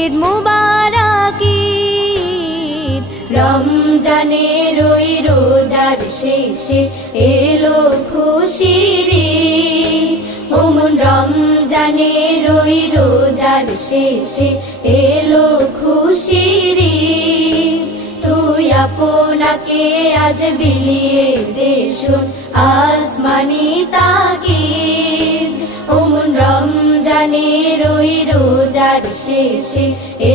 ঈদ মুবারক ঈদ। রমজানের ওই রোজার শেষে এলো খুশির ঈদ। ও মন রমজানের ওই রোজার শেষে এলো খুশির ঈদ। তুই আপনাকে আজ বিলিয়ে দে শোন আসমানি তাকিদ। ও মন রমজানের ওই রোজার শেষে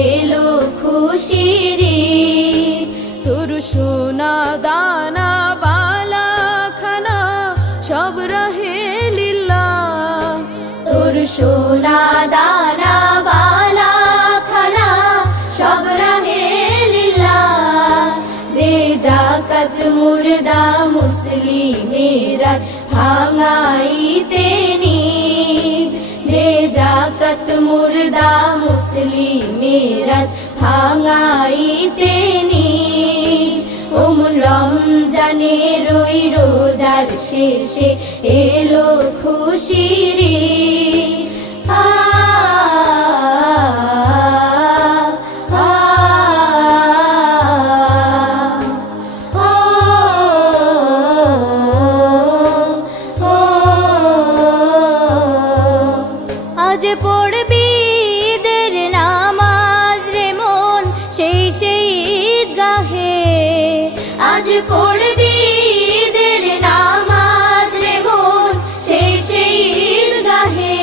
এলো খুশির ঈদ। তোর সোনা দানা বালা খানা সব রহে লিল্লাহ। তোর সোনা দানা বালা খানা সব রহে লিল্লাহ। দে যাকাত মুর্দা মুসলিমেরা ভাঙাইতে নিদ। দে যাকাত মুর্দা মুসলিমেরা ভাঙাইতে নিদ। ও মন রমজানের ওই রোজার শেষে এলো খুশির ঈদ। আজ পড়বি ঈদের নামাজ রে মন সেই সেই ঈদগাহে। আজ পড়বি ঈদের নামাজ রে মন সেই সেই ঈদগাহে।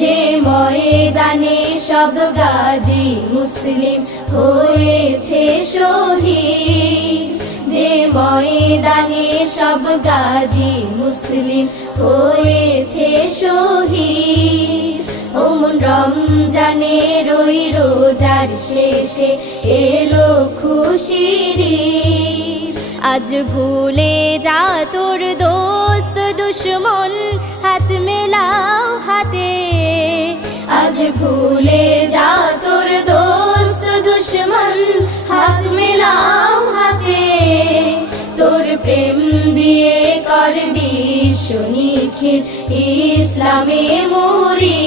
যে ময়দানে সব গাজী মুসলিম হয়েছে শহীদ। যে ময়দানে সব গাজী মুসলিম হয়েছে শহীদ। ও মন রমজানের ওই রোজার শেষে এলো খুশির ঈদ। আজ ভুলে যা তোর দোস্ত দুশ্মন হাত মেলাও হাতে। আজ ভুলে যা তোর দোস্ত দুশ্মন হাত মেলাও হাতে। তোর প্রেম দিয়ে করবি সুনিখিল ইসলামে মুরি।